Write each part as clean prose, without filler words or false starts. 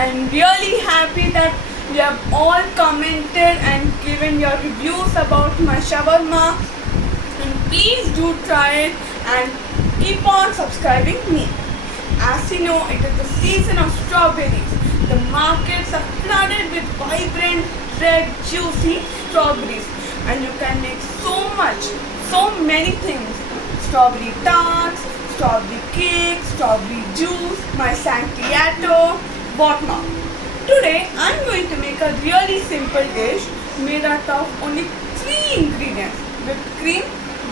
I'm really happy that you have all commented and given your reviews about my shawarma. And please do try it and keep on subscribing me. As you know, it is the season of strawberries. The markets are flooded with vibrant, red, juicy strawberries, and you can make so many things. Strawberry tarts, strawberry cake, strawberry juice, my Santiago, whatnot. Today I'm going to make a really simple dish made out of only 3 ingredients: whipped cream,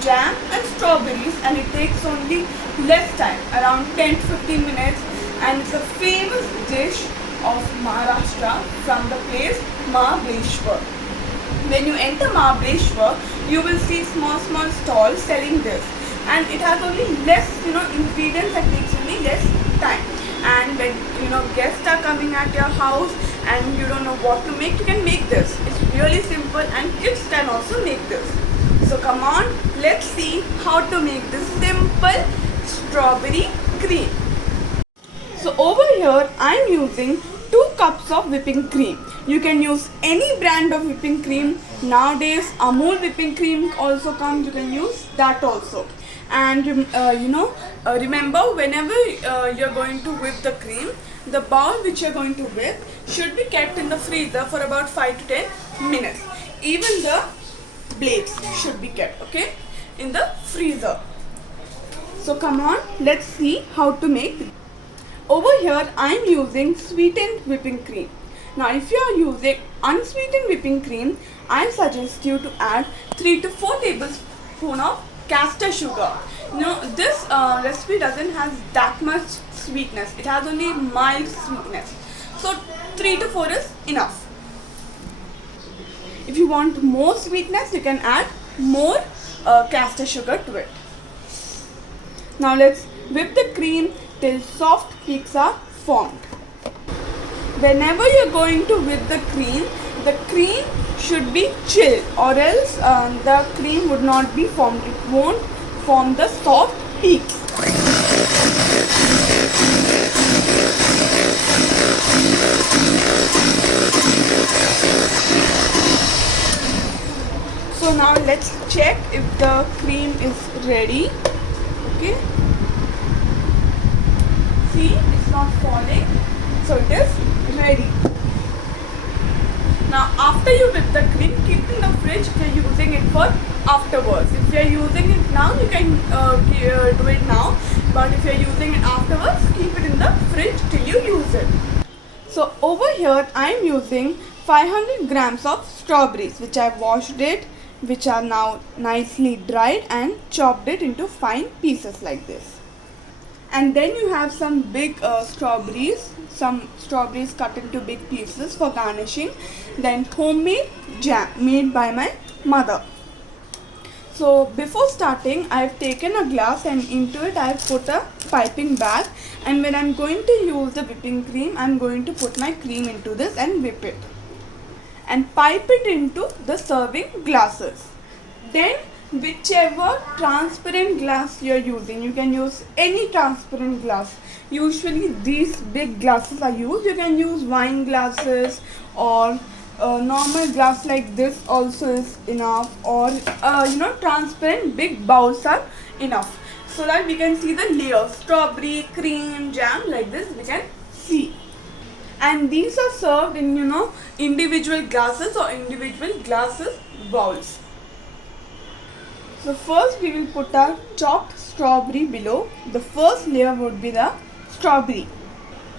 jam and strawberries, and it takes only less time, around 10 to 15 minutes, and it's a famous dish of Maharashtra from the place Mahabaleshwar. When you enter Mahabaleshwar, you will see small stalls selling this, and it has only less ingredients and takes only less time. And when guests are coming at your house and you don't know what to make, you can make this. It's really simple and kids can also make this. So come on, let's see how to make this simple strawberry cream. So over here I'm using 2 cups of whipping cream. You can use any brand of whipping cream. Nowadays Amul whipping cream also comes, you can use that also. And remember, whenever you're going to whip the cream, the bowl which you're going to whip should be kept in the freezer for about 5 to 10 minutes. Even the blades should be kept, okay, in the freezer. So come on, let's see how to make. Over here I'm using sweetened whipping cream. Now if you are using unsweetened whipping cream, I suggest you to add 3 to 4 tablespoons of castor sugar. This recipe doesn't have that much sweetness. It has only mild sweetness. So 3 to 4 is enough. If you want more sweetness, you can add more castor sugar to it. Now let's whip the cream till soft peaks are formed. Whenever you're going to whip the cream should be chilled, or else the cream would not be formed. It won't form the soft peaks. So now let's check if the cream is ready. Okay. See, it's not falling. So it is ready. Now after you whip the cream, keep it in the fridge if you are using it for afterwards. If you are using it now, you can do it now. But if you are using it afterwards, keep it in the fridge till you use it. So over here I am using 500 grams of strawberries, which I washed it, which are now nicely dried, and chopped it into fine pieces like this. And then you have some big strawberries cut into big pieces for garnishing. Then homemade jam made by my mother. So before starting, I have taken a glass and into it I have put a piping bag, and when I am going to use the whipping cream, I am going to put my cream into this and whip it and pipe it into the serving glasses. Then whichever transparent glass you are using, you can use any transparent glass. Usually these big glasses are used. You can use wine glasses, or normal glass like this also is enough, or transparent big bowls are enough, so that we can see the layers, strawberry, cream, jam, like this we can see. And these are served in individual glasses or individual glasses bowls. So first we will put our chopped strawberry below. The first layer would be the strawberry.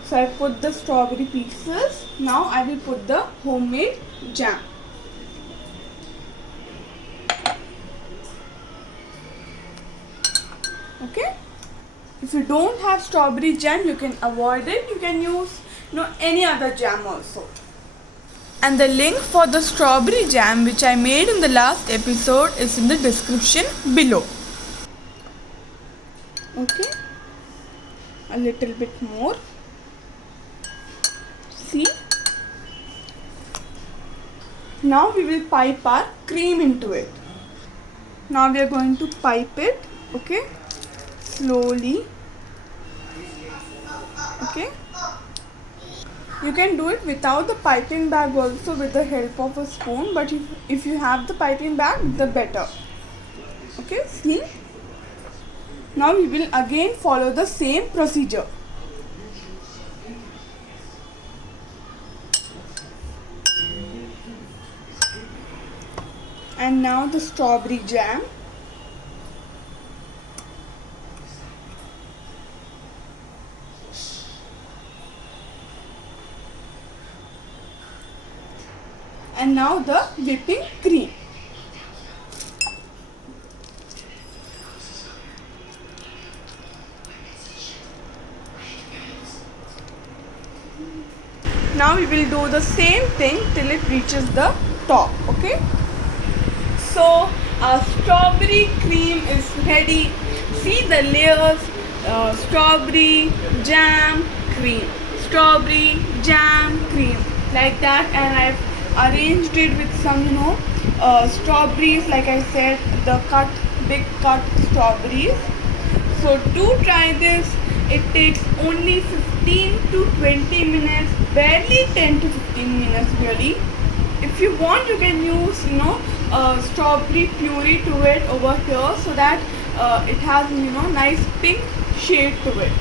So I put the strawberry pieces. Now I will put the homemade jam. Okay. If you don't have strawberry jam, you can avoid it. You can use any other jam also. And the link for the strawberry jam which I made in the last episode is in the description below. Okay, a little bit more. See, now we will pipe our cream into it. Now we are going to pipe it, okay, slowly. Okay, You can do it without the piping bag also with the help of a spoon, but if you have the piping bag, the better. Okay, see? Now we will again follow the same procedure. And now the strawberry jam. And now the whipping cream. Now we will do the same thing till it reaches the top. Okay. So our strawberry cream is ready. See the layers, strawberry, jam, cream, strawberry, jam, cream, like that. And I've arranged it with some strawberries, like I said, the big cut strawberries. So do try this. It takes only 15 to 20 minutes, barely 10 to 15 minutes really. If you want, you can use strawberry puree to it over here, so that it has nice pink shade to it.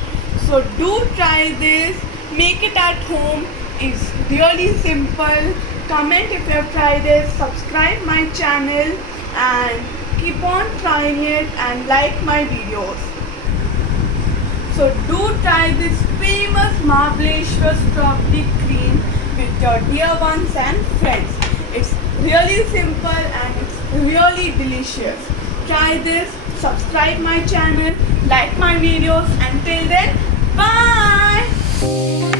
So do try this. Make it at home. It's really simple. Comment if you have tried it. Subscribe my channel and keep on trying it and like my videos. So do try this famous Mahabaleshwar strawberry cream with your dear ones and friends. It's really simple and it's really delicious. Try this, subscribe my channel, like my videos. Until then, bye!